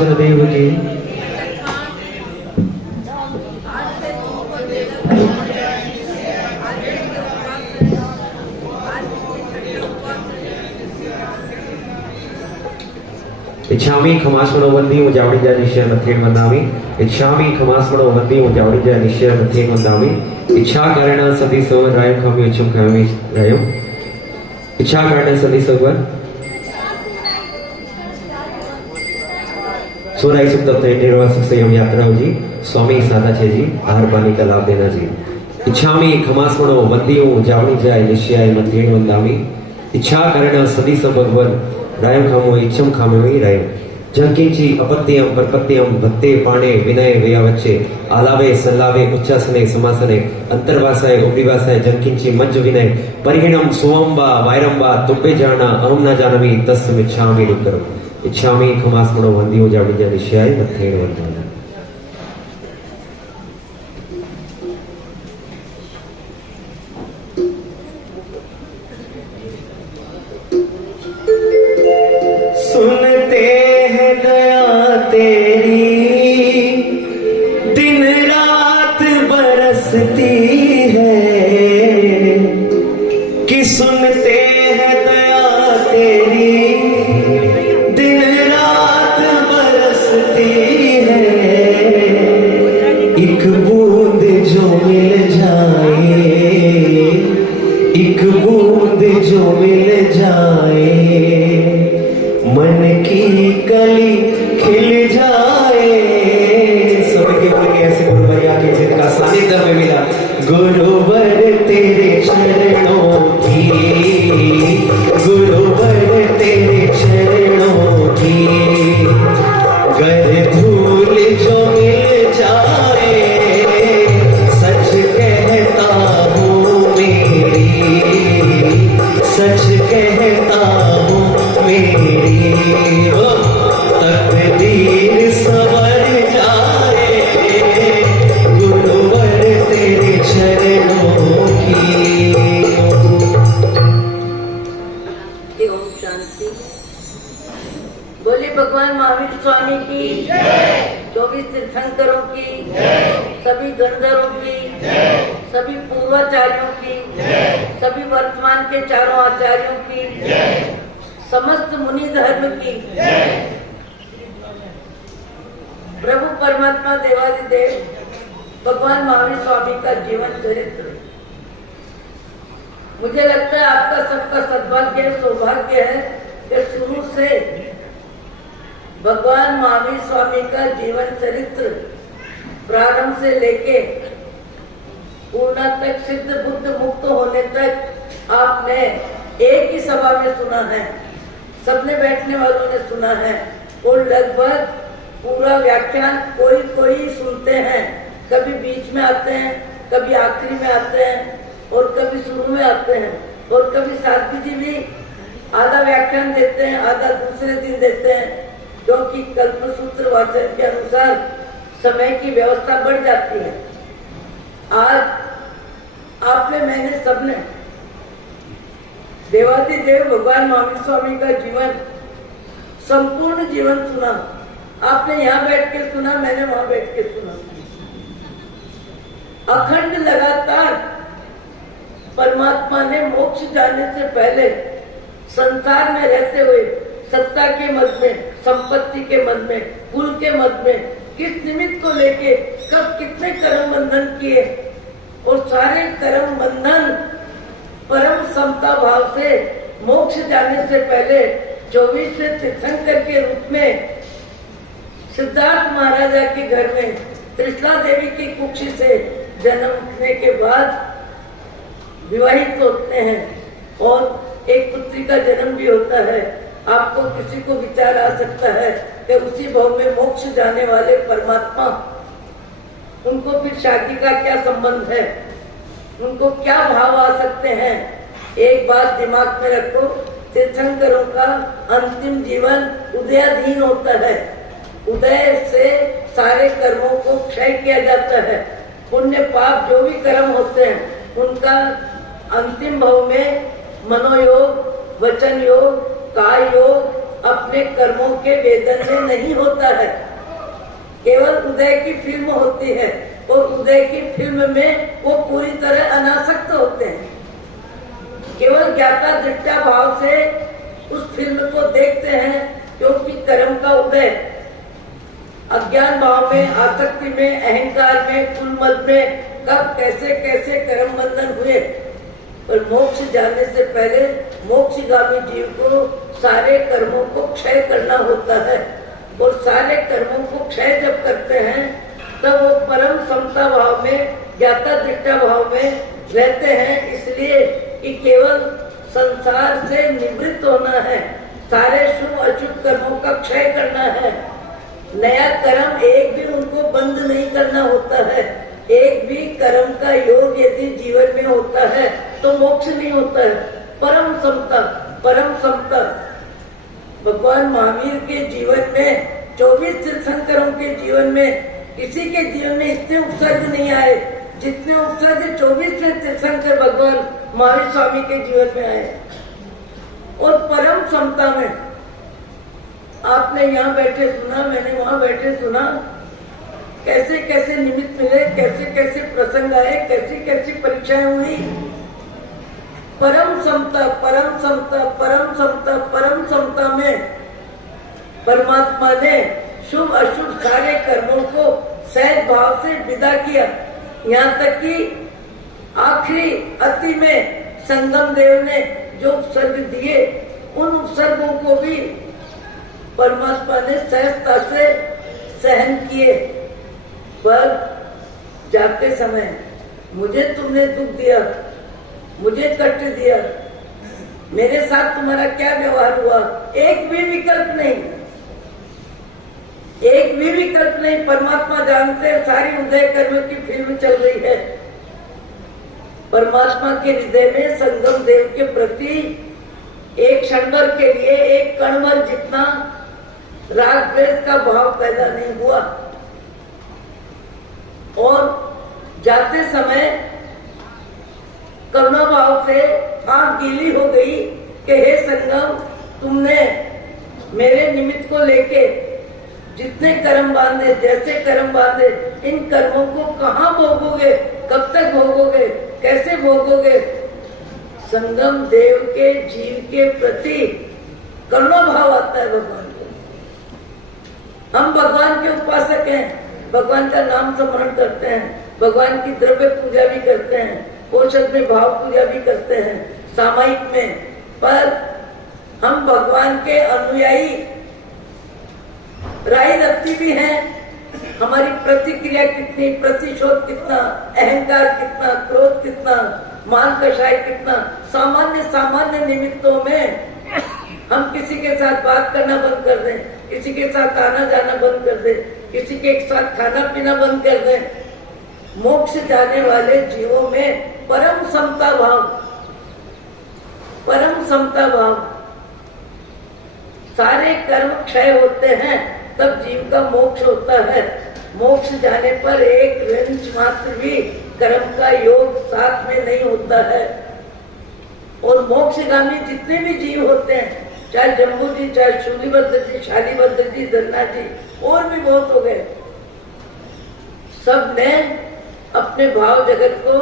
सिंहासन देव की। इच्छामि खमास्मनो वंदी उजावड़ीजा निश्चय मथेन वंदामि। इच्छामि खमास्मनो वंदी उजावड़ीजा निश्चय मथेन वंदामि। इच्छा करण सदी सोवर रायम खमि इच्छुम खमि रायम। इच्छा करण सदी सोवर सोराई सुख तत्व निर्वासिक संयम यात्रा हो जी। स्वामी सादा छे जी आहार पानी का लाभ देना जी। इच्छामि खमास्मनो वंदी उजावड़ीजा निश्चय मथेन वंदामि। इच्छा करण सदी सोवर रायम खामो इच्छम खामे रायम। जंकिंची अपत्यम परपत्यम भत्ते पाणे विनय वेया वच्चे आलावे सल्लावे उच्चासने समासने अंतर्वासाय उम्रिवासाय जंकिंची मज्ज विनय परिहिणम सुवंबा वायरंबा तुब्बे जाना अहम न जानवी तस्म इच्छामि निकरो। इच्छामि खमास्मनो वंदियो जावड़ीजा निश्चय मथेन वंदामि। सुनते हैं दया तेरी दिन रात बरसती है कि सुनते हैं दया तेरी दिन रात बरसती है। एक बूंद जो मिल जाए, एक बूंद जो मिल जाए, मन की कली खिल जाए। सबके मन के ऐसे गुरुवर आके जिनका सानिध्य में मिला। गुरुवर तेरे चरणों की, गुरुवर तेरे चरणों की, गर धूल जो मिल जाए, सच कहता हूँ मेरी, सच कहता हूँ मेरी तकदीर सवर जाए। गुरुवर तेरे चरणों की। ओम शांति। बोले भगवान महावीर स्वामी की, 24 तीर्थंकरों की, सभी गंधर्वों की, सभी पूर्वाचार्यों की, सभी वर्तमान के चारों आचार्यों की, समस्त मुनि धर्म की, प्रभु परमात्मा देवादिदेव भगवान महावीर स्वामी का जीवन चरित्र। मुझे लगता है आपका सबका सद्भाग्य सौभाग्य है कि शुरू से भगवान महावीर स्वामी का जीवन चरित्र प्रारंभ से लेके पूर्णा तक सिद्ध बुद्ध मुक्त होने तक आपने एक ही सभा में सुना है। सबने बैठने वालों ने सुना है और लगभग पूरा व्याख्यान कोई कोई सुनते हैं। कभी बीच में आते हैं, कभी आखिरी में आते हैं और कभी शुरू में आते हैं। और कभी सारथी जी भी आधा व्याख्यान देते हैं, आधा दूसरे दिन देते हैं, क्योंकि कल्पसूत्र वाचन के अनुसार समय की व्यवस्था बढ़ जाती है। आज आप में मैंने सबने देवादिदेव भगवान महावीर स्वामी का जीवन, संपूर्ण जीवन सुना। आपने यहाँ बैठ के सुना, मैंने वहां बैठ के सुना। अखंड लगातार परमात्मा ने मोक्ष जाने से पहले संसार में रहते हुए सत्ता के मद में, संपत्ति के मद में, कुल के मद में किस निमित्त को लेके कब कितने कर्म बंधन किए और सारे कर्म बंधन परम समता भाव से मोक्ष जाने से पहले 24वें तीर्थंकर के रूप में सिद्धार्थ महाराजा के घर में त्रिशला देवी की कुक्षी से जन्मने के बाद विवाहित होते हैं और एक पुत्री का जन्म भी होता है। आपको किसी को विचार आ सकता है कि उसी भाव में मोक्ष जाने वाले परमात्मा, उनको फिर शादी का क्या संबंध है, उनको क्या भाव आ सकते हैं। एक बात दिमाग में रखो, तीर्थंकरों का अंतिम जीवन उदयाधीन होता है। उदय से सारे कर्मों को क्षय किया जाता है। पुण्य पाप जो भी कर्म होते हैं उनका अंतिम भाव में मनोयोग, वचन योग, काय योग, अपने कर्मों के वेदन में नहीं होता है, केवल उदय की फिल्म होती है और उदय की फिल्म में वो पूरी तरह अनासक्त होते हैं। केवल ज्ञाता दृष्टा भाव से उस फिल्म को देखते हैं, क्योंकि कर्म का उदय अज्ञान भाव में, आसक्ति में, अहंकार में, कुलमद में कब कैसे कैसे कर्म बंधन हुए। और मोक्ष जाने से पहले मोक्षगामी जीव को सारे कर्मों को क्षय करना होता है, और सारे कर्मों को क्षय जब करते हैं तब वो परम समता भाव में, ज्ञाता दृष्टा भाव में रहते हैं। इसलिए कि केवल संसार से निवृत्त होना है, सारे शुभ अशुभ कर्मों का क्षय करना है। नया कर्म एक भी उनको बंद नहीं करना होता है। एक भी कर्म का योग यदि जीवन में होता है तो मोक्ष नहीं होता है। परम समता, परम समता। भगवान महावीर के जीवन में, 24 तीर्थंकरों के जीवन में, किसी के जीवन में इतने उपसर्ग नहीं आए जितने उपसर्ग 24वें तीर्थंकर भगवान महावीर स्वामी के जीवन में आए। और परम समता में आपने यहाँ बैठे सुना, मैंने वहां बैठे सुना, कैसे कैसे निमित्त मिले, कैसे कैसे प्रसंग आए, कैसी कैसी परीक्षाएं हुई। परम समता, परम समता, परम समता, परम समता में परमात्मा ने शुभ अशुभ सारे कर्मों को सहज भाव से विदा किया। यहाँ तक कि आखिरी अति में संगम देव ने जो उपसर्ग दिए, उन उपसर्गों को भी परमात्मा ने सहजता से सहन किए। पर जाते समय मुझे तुमने दुख दिया, मुझे कष्ट दिया, मेरे साथ तुम्हारा क्या व्यवहार हुआ, एक भी विकल्प नहीं, एक भी विकल्प नहीं। परमात्मा जानते हैं सारी उदय कर्म की फिल्म चल रही है। परमात्मा के हृदय में संगम देव के प्रति एक क्षण भर के लिए, एक कण भर जितना राग द्वेष का भाव पैदा नहीं हुआ। और जाते समय करुणा भाव से आंख गीली हो गई कि हे संगम, तुमने मेरे निमित्त को लेके जितने कर्म बांधे, जैसे कर्म बांधे, इन कर्मों को कहाँ भोगोगे, कब तक भोगोगे, कैसे भोगोगे। संगम देव के जीव के प्रति करुणा भाव आता है भगवान को। हम भगवान के उपासक हैं, भगवान का नाम स्मरण करते हैं, भगवान की द्रव्य पूजा भी करते हैं, औषध में भाव पूजा भी करते हैं, सामायिक में। पर हम भगवान के अनुयायी राई रत्ती भी हैं। हमारी प्रतिक्रिया कितनी, प्रतिशोध कितना, अहंकार कितना, क्रोध कितना, मान कषाय कितना। सामान्य सामान्य निमित्तों में हम किसी के साथ बात करना बंद कर दें, किसी के साथ आना जाना बंद कर दें, किसी के साथ खाना पीना बंद कर दें। मोक्ष जाने वाले जीवों में परम समता भाव, परम समता भाव। सारे कर्म क्षय होते हैं तब जीव का मोक्ष होता है। मोक्ष जाने पर एक रंच मात्र भी कर्म का योग साथ में नहीं होता है। और मोक्षगामी जितने भी जीव होते हैं, चाहे जम्बू जी, चाहे शूलिभद्र जी, शालीभद्र जी, धन्ना जी, और भी बहुत हो गए, सब ने अपने भाव जगत को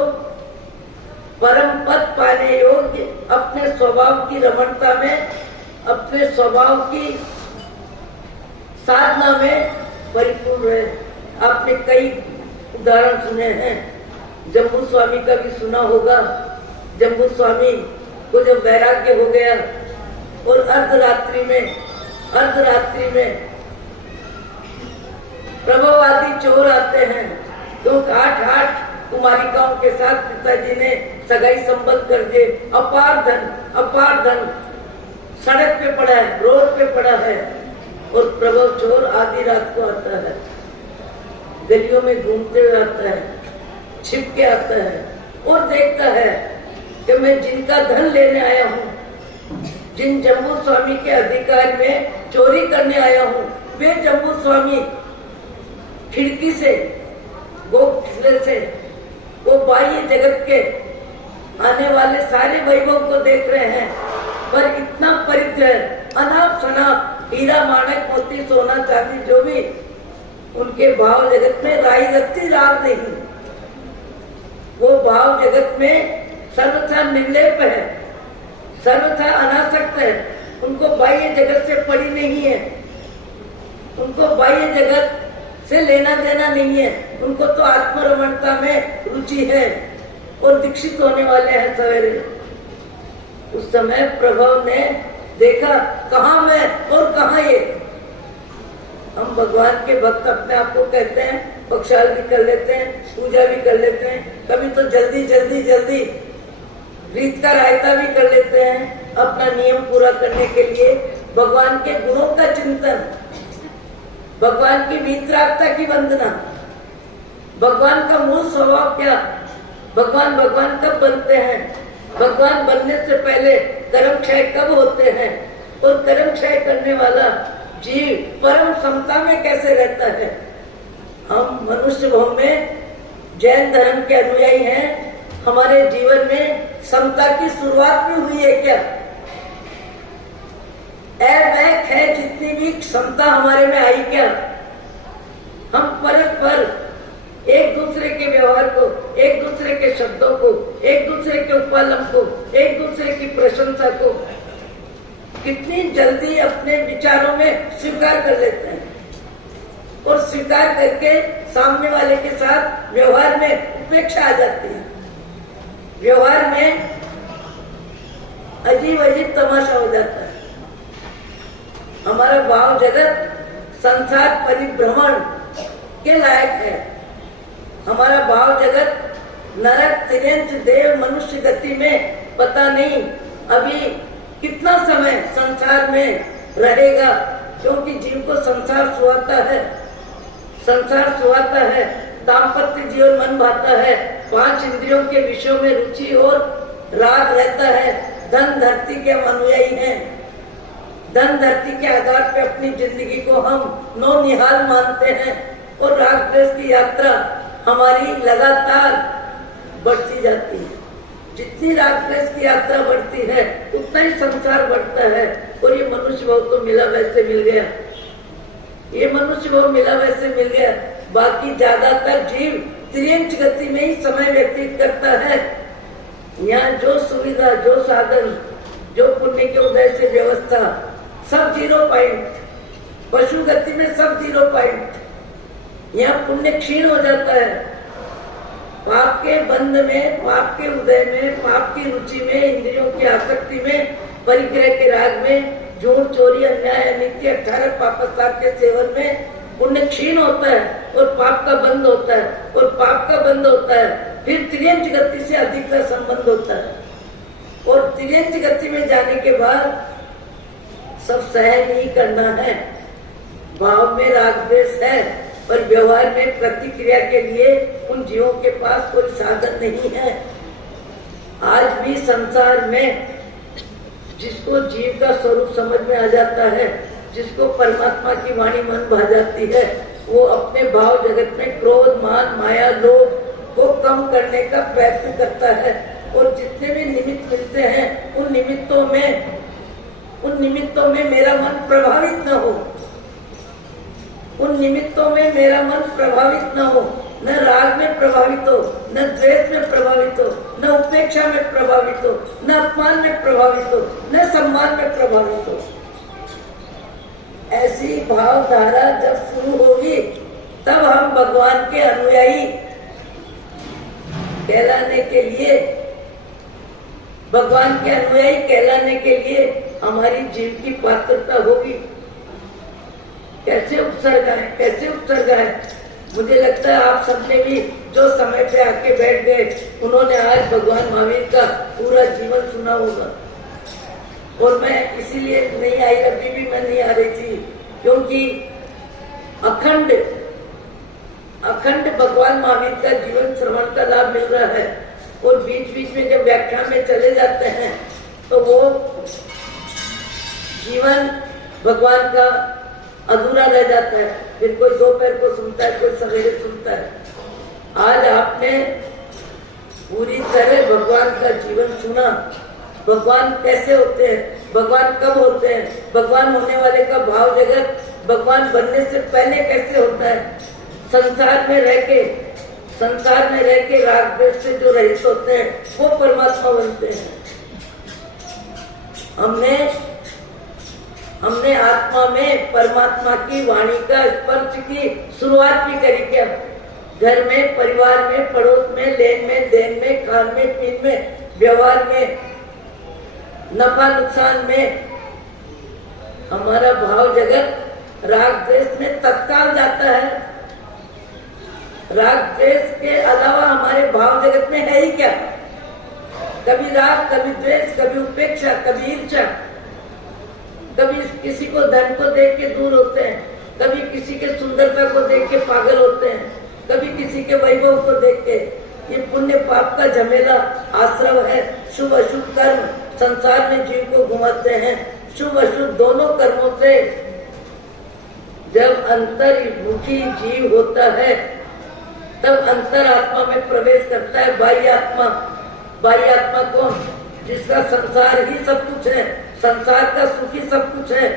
परम पद पाने योग्य अपने स्वभाव की रमणता में, अपने स्वभाव की साधना में परिपूर्ण है। आपने कई उदाहरण सुने हैं, जम्बू स्वामी का भी सुना होगा। जम्बू स्वामी को जब वैराग्य हो गया और अर्धरात्रि में प्रभाववादी चोर आते हैं, तो 8 कुमारिकाओं के साथ पिताजी ने सगाई संबंध कर दिए। अपार धन सड़क पे पड़ा है, रोड पे पड़ा है। और प्रभव चोर आधी रात को आता है, गलियों में घूमते हुए आता है, छिप के आता है और देखता है कि मैं जिनका धन लेने आया हूँ, जिन जम्बू स्वामी के अधिकार में चोरी करने आया हूँ, वे जम्बू स्वामी खिड़की से, गोखले से, वो बाह्य जगत के आने वाले सारे वैभव को देख रहे हैं। पर इतना परिग्रह, अनाप शनाप हीरा माणक मोती सोना चांदी जो भी उनके भाव जगत में राई रत्ती राग नहीं, वो भाव जगत में सर्वथा निर्लेप है, सर्वथा अनासक्त है। उनको बाह्य जगत से पड़ी नहीं है, उनको बाह्य जगत से लेना देना नहीं है, उनको तो आत्मरमणता में रुचि है और दीक्षित होने वाले हैं सवेरे। उस समय प्रभु ने देखा कहाँ मैं और कहाँ ये। हम भगवान के भक्त अपने आप को कहते हैं, बख्शाल भी कर लेते हैं, पूजा भी कर लेते हैं, कभी तो जल्दी जल्दी जल्दी रीत का रायता भी कर लेते हैं अपना नियम पूरा करने के लिए। भगवान के गुणों का चिंतन, भगवान की वीतरागता की वंदना, भगवान का मूल स्वभाव क्या, भगवान भगवान कब बनते हैं, भगवान बनने से पहले कर्म क्षय कब होते हैं, और कर्म क्षय करने वाला जीव परम समता में कैसे रहता है। हम मनुष्य भाव में जैन धर्म के अनुयायी हैं, हमारे जीवन में समता की शुरुआत भी हुई है क्या? ऐ है जितनी भी क्षमता हमारे में आई क्या? हम परस्पर एक दूसरे के व्यवहार को, एक दूसरे के शब्दों को, एक दूसरे के उपलम को, एक दूसरे की प्रशंसा को कितनी जल्दी अपने विचारों में स्वीकार कर लेते हैं, और स्वीकार करके सामने वाले के साथ व्यवहार में उपेक्षा आ जाती है। व्यवहार में अजीब अजीब तमाशा हो जाता है। हमारा भाव जगत संसार परिभ्रमण के लायक है। हमारा भाव जगत नरक तिर्यंच देव मनुष्य गति में पता नहीं अभी कितना समय संसार में रहेगा, क्योंकि जीव को संसार सुहाता है, संसार सुहाता है, दाम्पत्य जीवन मन भाता है, 5 इंद्रियों के विषयों में रुचि और राग रहता है। धन धरती के हम अनुयायी हैं, धन धरती के आधार पे अपनी जिंदगी को हम नौनिहाल मानते हैं, और राग द्वेष की यात्रा हमारी लगातार बढ़ती जाती है। जितनी राग द्वेष की यात्रा बढ़ती है उतना ही संसार बढ़ता है, और ये मनुष्य भाव तो मिला वैसे मिल गया, ये मनुष्य भाव मिला वैसे मिल गया। बाकी ज्यादातर जीव त्रियंच गति में ही समय व्यतीत करता है। यहाँ जो सुविधा, जो साधन, जो पुण्य के उदय से व्यवस्था, सब 0 पॉइंट। पशु गति में सब 0 पॉइंट। यहाँ पुण्य क्षीण हो जाता है। पाप के बंध में, पाप के उदय में, पाप की रुचि में, इंद्रियों की आसक्ति में, परिग्रह के राग में, झूठ चोरी अन्याय अनित्य 18 पापस्ताप के सेवन में पुण्य क्षीण होता है, और पाप का बंध होता है, और पाप का बंध होता है फिर त्रियंच गति से अधिकता संबंध होता है, और त्रियंच गति में जाने के बाद सब सहन ही करना है। भाव में राग द्वेष है, पर व्यवहार में प्रतिक्रिया के लिए उन जीवों के पास कोई साधन नहीं है। आज भी संसार में जिसको जीव का स्वरूप समझ में आ जाता है, जिसको परमात्मा की वाणी मन भा जाती है, वो अपने भाव जगत में क्रोध, मान, माया, लोभ को कम करने का प्रयत्न करता है, और जितने भी निमित्त मिलते हैं उन निमित्तों में मेरा मन प्रभावित न हो, उन निमित्तों में मेरा मन प्रभावित न हो, न राग में प्रभावित हो, न द्वेष में प्रभावित हो, न उपेक्षा में प्रभावित हो, न अपमान में प्रभावित हो, न सम्मान में प्रभावित हो। ऐसी भावधारा जब शुरू होगी तब हम भगवान के अनुयायी कहलाने के लिए, भगवान के अनुयायी कहलाने के लिए हमारी जीव की पात्रता होगी। कैसे उपसर्ग है, कैसे उपसर्ग है? मुझे लगता है आप सबने भी जो समय पे आके बैठ गए, उन्होंने आज भगवान महावीर का पूरा जीवन सुना होगा। और मैं इसीलिए नहीं आई, अभी भी मैं नहीं आ रही थी, क्योंकि अखंड भगवान महावीर का जीवन श्रवण का लाभ मिल रहा है, और बीच बीच में जब व्याख्यान में चले जाते हैं तो वो जीवन भगवान का अधूरा रह जाता है। फिर कोई दोपहर को सुनता है, कोई सवेरे सुनता है। आज आपने पूरी तरह भगवान का जीवन सुना, भगवान कैसे होते हैं, भगवान कब होते हैं, भगवान होने वाले का भाव जगत भगवान बनने से पहले कैसे होता है। संसार में रह के राग द्वेष से जो रहित होते हैं वो परमात्मा बनते हैं। हमने आत्मा में परमात्मा की वाणी का स्पर्श की शुरुआत भी करी क्या? घर में, परिवार में, पड़ोस में, लेन में, देन में, खान में, पीन में, व्यवहार में, नफा नुकसान में हमारा भाव जगत राग द्वेष में तत्काल जाता है। राग द्वेष के अलावा हमारे भाव जगत में है ही क्या? कभी राग, कभी द्वेष, कभी उपेक्षा, कभी ईर्ष्या, कभी किसी को धन को देख के दूर होते हैं, कभी किसी के सुंदरता को देख के पागल होते हैं, कभी किसी के वैभव को देख के। ये पुण्य पाप का झमेला आश्रव है। शुभ अशुभ कर्म संसार में जीव को घुमाते हैं। शुभ अशुभ दोनों कर्मों से जब अंतर्मुखी जीव होता है तब अंतरात्मा में प्रवेश करता है बाह्य आत्मा। बाह्य आत्मा कौन? जिसका संसार ही सब कुछ है, संसार का सुख ही सब कुछ है।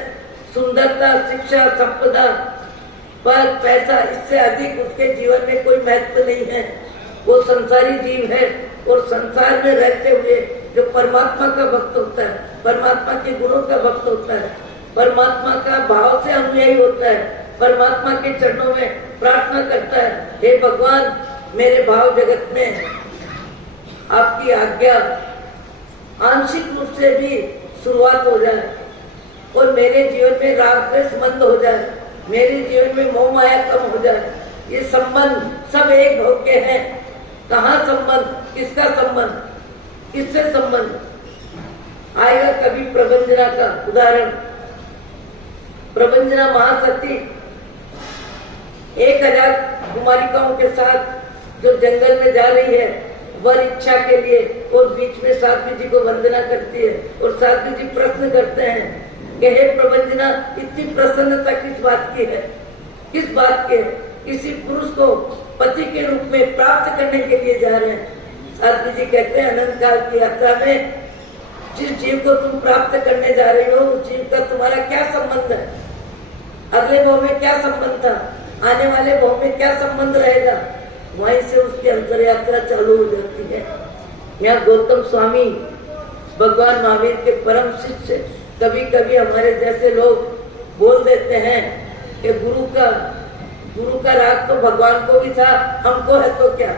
सुंदरता, शिक्षा, संपदा, पद, पैसा, इससे अधिक उसके जीवन में कोई महत्व नहीं है। वो संसारी जीव है और संसार में रहते हुए जो परमात्मा का भक्त होता है, परमात्मा के गुणों का भक्त होता है, परमात्मा का भाव से अनुयायी होता है, परमात्मा के चरणों में प्रार्थना करता है, हे भगवान मेरे भाव जगत में आपकी आज्ञा आंशिक रूप से भी शुरुआत हो जाए और मेरे जीवन में राग द्वेष बंद हो जाए, मेरे जीवन में मोह माया कम हो जाए। ये संबंध सब एक भाव के हैं। कहाँ संबंध? किसका संबंध? किससे संबंध आएगा? कभी प्रबंजना का उदाहरण। प्रबंजना महासती 1000 कुमारिकाओं के साथ जो जंगल में जा रही है वर इच्छा के लिए, और बीच में साध्वी जी को वंदना करती है और साध्वी जी प्रश्न करते हैं कि हे प्रबंजना, इतनी प्रसन्नता किस बात की है? किस बात के? किसी पुरुष को पति के रूप में प्राप्त करने के लिए जा रहे हैं। साध्वी जी कहते हैं अनंत काल की यात्रा में जिस जीव को तुम प्राप्त करने जा रही हो उस जीव का तुम्हारा क्या संबंध है? अगले भाव में क्या संबंध था? आने वाले भाव में क्या संबंध रहेगा? वहीं से उसकी अंतर यात्रा चालू हो जाती है। यहाँ गौतम स्वामी भगवान महावीर के परम शिष्य, कभी कभी हमारे जैसे लोग बोल देते हैं कि गुरु का राग तो भगवान को भी था, हमको है तो क्या?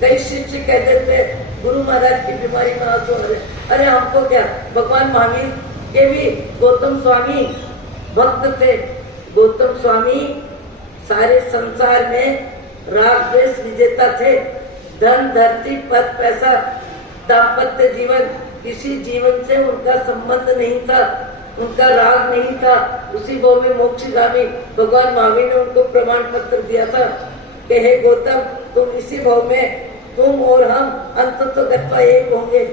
कई शिष्य कह देते गुरु महाराज की बीमारी में आंसू आ रहे, अरे हमको क्या? भगवान महावीर के भी गौतम स्वामी भक्त थे। गौतम स्वामी सारे संसार में राग द्वेष विजेता थे। धन, धरती, पद, पैसा, दाम्पत्य जीवन, किसी जीवन से उनका संबंध नहीं था, उनका राग नहीं था। उसी भाव में मोक्षगामी भगवान महावीर ने उनको प्रमाण पत्र दिया था कि हे गौतम, तुम इसी भाव में तुम और हम अंत तो गत्वा एक होंगे।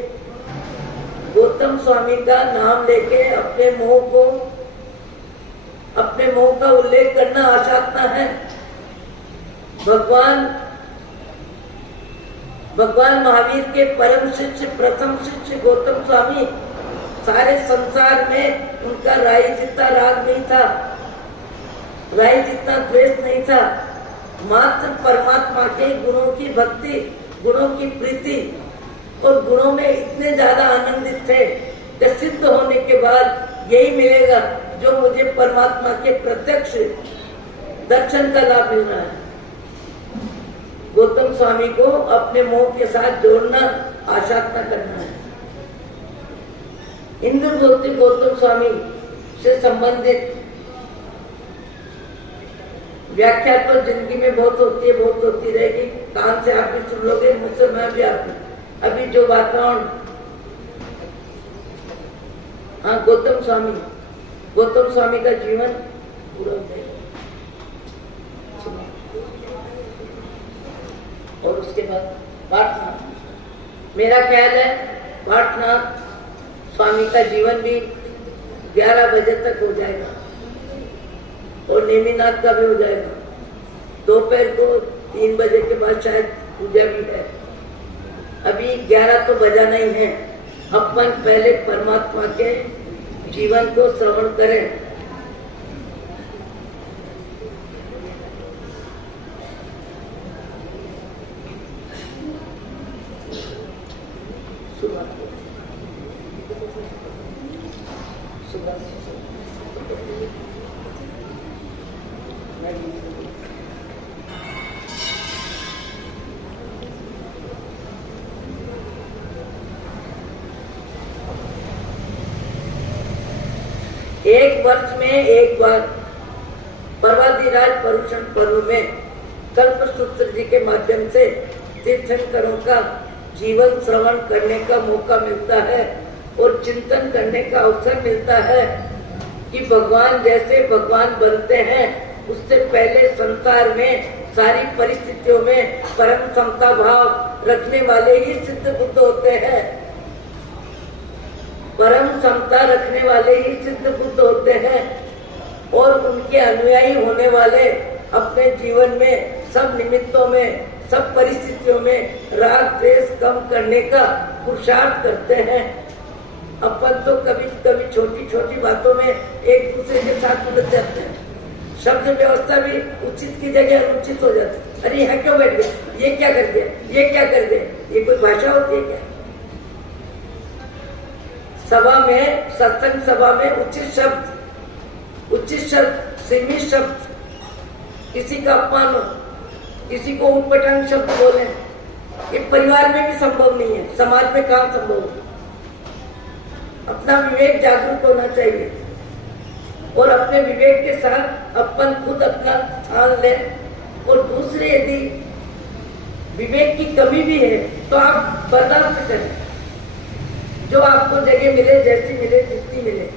गौतम स्वामी का नाम लेके अपने मोह का उल्लेख करना आशातना है। भगवान महावीर के परम शिष्य, प्रथम शिष्य गौतम स्वामी, सारे संसार में उनका राई जितना राग नहीं था, राई जितना द्वेष नहीं था। मात्र परमात्मा के गुणों की भक्ति, गुणों की प्रीति और गुणों में इतने ज्यादा आनंदित थे कि सिद्ध होने के बाद यही मिलेगा जो मुझे परमात्मा के प्रत्यक्ष दर्शन का लाभ मिल रहा है। गौतम स्वामी को अपने मोह के साथ जोड़ना, आशातना करना है। इंद्र ज्योति गौतम स्वामी से संबंधित व्याख्या तो जिंदगी में बहुत होती है, बहुत होती रहेगी। कान से आप भी सुन लोगे, मुझसे मैं भी आप भी। अभी जो वातावरण, हाँ, गौतम स्वामी का जीवन पूरा हो जाएगा। और उसके बाद पार्थनाथ, मेरा ख्याल है पार्थनाथ स्वामी का जीवन भी 11 बजे तक हो जाएगा और नेमिनाथ का भी हो जाएगा। दोपहर को 3 बजे के बाद शायद पूजा भी है। अभी 11 तो बजाना ही है। अपन पहले परमात्मा के जीवन को श्रवण करें। एक वर्ष में एक बार पर्वाधिराज पर्युषण पर्व में कल्पसूत्र जी के माध्यम से तीर्थंकरों का जीवन श्रवण करने का मौका मिलता है और चिंतन करने का अवसर मिलता है कि भगवान जैसे भगवान बनते हैं उससे पहले संसार में सारी परिस्थितियों में परम समता भाव रखने वाले ही सिद्ध बुद्ध होते हैं। परम समता रखने वाले ही सिद्ध बुद्ध होते हैं और उनके अनुयायी होने वाले अपने जीवन में सब निमित्तों में सब परिस्थितियों में राग द्वेष कम करने का पुरुषार्थ करते हैं। अपन तो कभी कभी छोटी छोटी बातों में एक दूसरे के साथ उलझ जाते हैं। शब्द व्यवस्था भी उचित की जगह अनुचित हो जाती है। अरे यहाँ क्यों बैठ गए, ये क्या कर दिया, ये क्या कर दिया, ये कोई भाषा होती है क्या? सभा में, सत्संग सभा में उचित शब्द, सीमित शब्द, किसी का अपमान हो, किसी को उटपटांग शब्द बोले, ये परिवार में भी संभव नहीं है, समाज में कहाँ संभव है? अपना विवेक जागरूक होना चाहिए और अपने विवेक के साथ अपन खुद अपना ध्यान लें और दूसरे यदि विवेक की कमी भी है तो आप बर्दाश्त करें। जो आपको जगह मिले, जैसी मिले, जितनी मिले,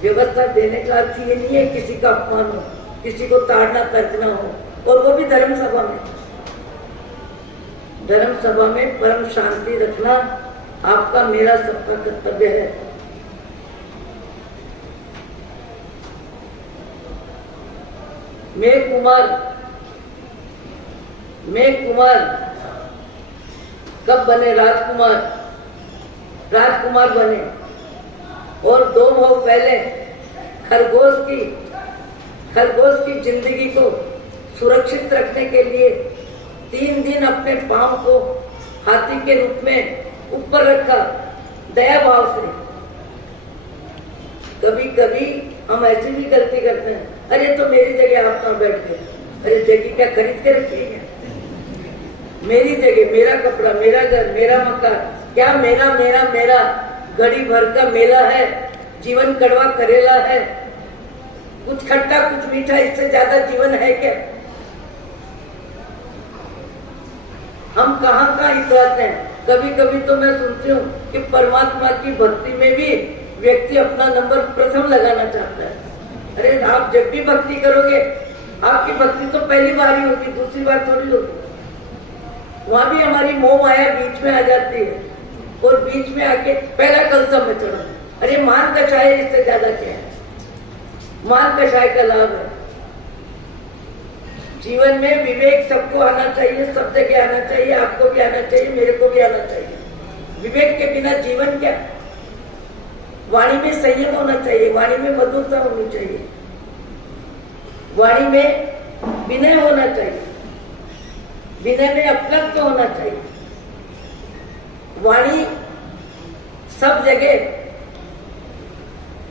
व्यवस्था देने का अर्थ ये नहीं है किसी का अपमान हो, किसी को ताड़ना तर्जना हो, और वो भी धर्म सभा में। धर्म सभा में परम शांति रखना आपका मेरा सबका कर्तव्य है। मैं कुमार कब बने? राजकुमार बने और 2 भाव पहले खरगोश की जिंदगी को सुरक्षित रखने के लिए 3 दिन अपने पांव को हाथी के रूप में ऊपर रखा दया भाव से। कभी कभी हम ऐसी भी गलती करते हैं, अरे तो मेरी जगह आप कहाँ बैठ गए, अरे जगह क्या खरीद के रखी है? मेरी जगह, मेरा कपड़ा, मेरा घर, मेरा मकान, क्या मेरा घड़ी भर का मेला है, जीवन कड़वा करेला है, कुछ खट्टा कुछ मीठा, इससे ज्यादा जीवन है क्या? हम कहाँ इतराते हैं। कभी कभी तो मैं सुनती हूँ कि परमात्मा की भक्ति में भी व्यक्ति अपना नंबर प्रथम लगाना चाहता है। अरे आप जब भी भक्ति करोगे, आपकी भक्ति तो पहली बार ही होगी, दूसरी बार थोड़ी होगी। वहां भी हमारी मोह माया बीच में आ जाती है और बीच में आके पहला कलसा में चढ़ा, अरे मान कषाय, इससे ज्यादा क्या है? मान कषाय का लाभ है। जीवन में विवेक सबको आना चाहिए, सब जगह आना चाहिए, आपको भी आना चाहिए, मेरे को भी आना चाहिए। विवेक के बिना जीवन क्या? वाणी में संयम होना चाहिए, वाणी में मधुरता होनी चाहिए, वाणी में विनय होना चाहिए, विनय में अपलब्ध होना चाहिए। वाणी सब जगह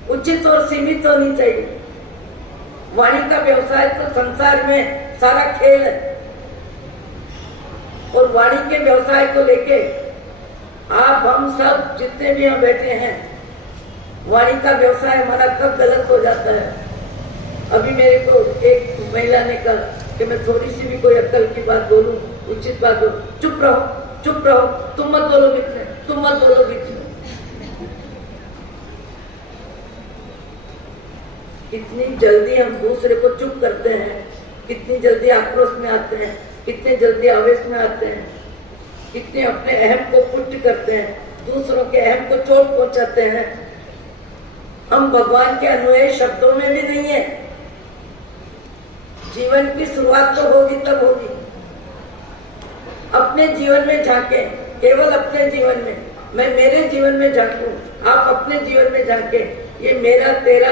उचित और सीमित होनी चाहिए। वाणी का व्यवसाय तो संसार में सारा खेल है और वाणी के व्यवसाय को लेके आप हम सब जितने भी हम बैठे हैं, वाणी का व्यवसाय हमारा कब गलत हो जाता है। अभी मेरे को एक महिला ने कहा कि मैं थोड़ी सी भी कोई अक्ल की बात बोलूं, उचित बात बोलूं, चुप रहो, तुम मत बोलो बीच में। कितनी जल्दी हम दूसरे को चुप करते हैं, कितनी जल्दी आक्रोश में आते हैं, कितने जल्दी आवेश में आते हैं, कितने अपने अहम को पुष्ट करते हैं, दूसरों के अहम को चोट पहुंचाते हैं। हम भगवान के अनुयायी शब्दों में भी नहीं है। जीवन की शुरुआत तो होगी तब होगी। अपने जीवन में झांके, केवल अपने जीवन में। मैं मेरे जीवन में झांकूं, आप अपने जीवन में झांके। ये मेरा तेरा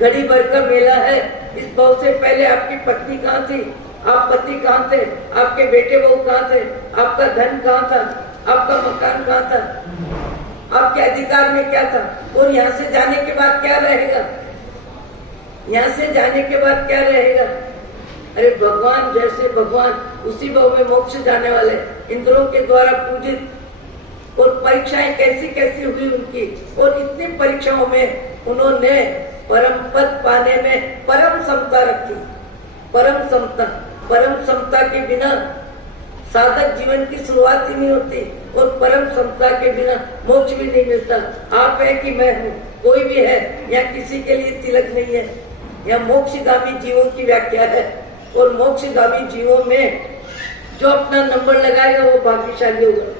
घड़ी भर का मेला है। इस भाव से पहले आपकी पत्नी कहाँ थी, आप पति कहाँ थे, आपके बेटे बहू कहाँ थे, आपका धन कहाँ था, आपका मकान कहाँ था, आपके अधिकार में क्या था, और यहाँ से जाने के बाद क्या रहेगा, यहाँ से जाने के बाद क्या रहेगा। अरे भगवान जैसे भगवान उसी भाव में मोक्ष जाने वाले, इंद्रों के द्वारा पूजित, और परीक्षाएं कैसी कैसी हुई उनकी, और इतनी परीक्षाओं में उन्होंने परम पद पाने में परम समता रखी। परम समता, परम समता के बिना साधक जीवन की शुरुआत ही नहीं होती, और परम समता के बिना मोक्ष भी नहीं मिलता। आप है कि मैं हूँ, कोई भी है, यहाँ किसी के लिए तिलक नहीं है। यह मोक्षगामी जीवों की व्याख्या है, और मोक्षगामी जीवों में जो अपना नंबर लगाएगा वो भाग्यशाली होगा।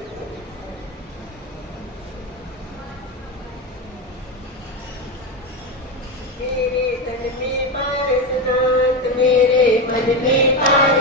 मेरे तन में पारसनाथ, मेरे मन में पारस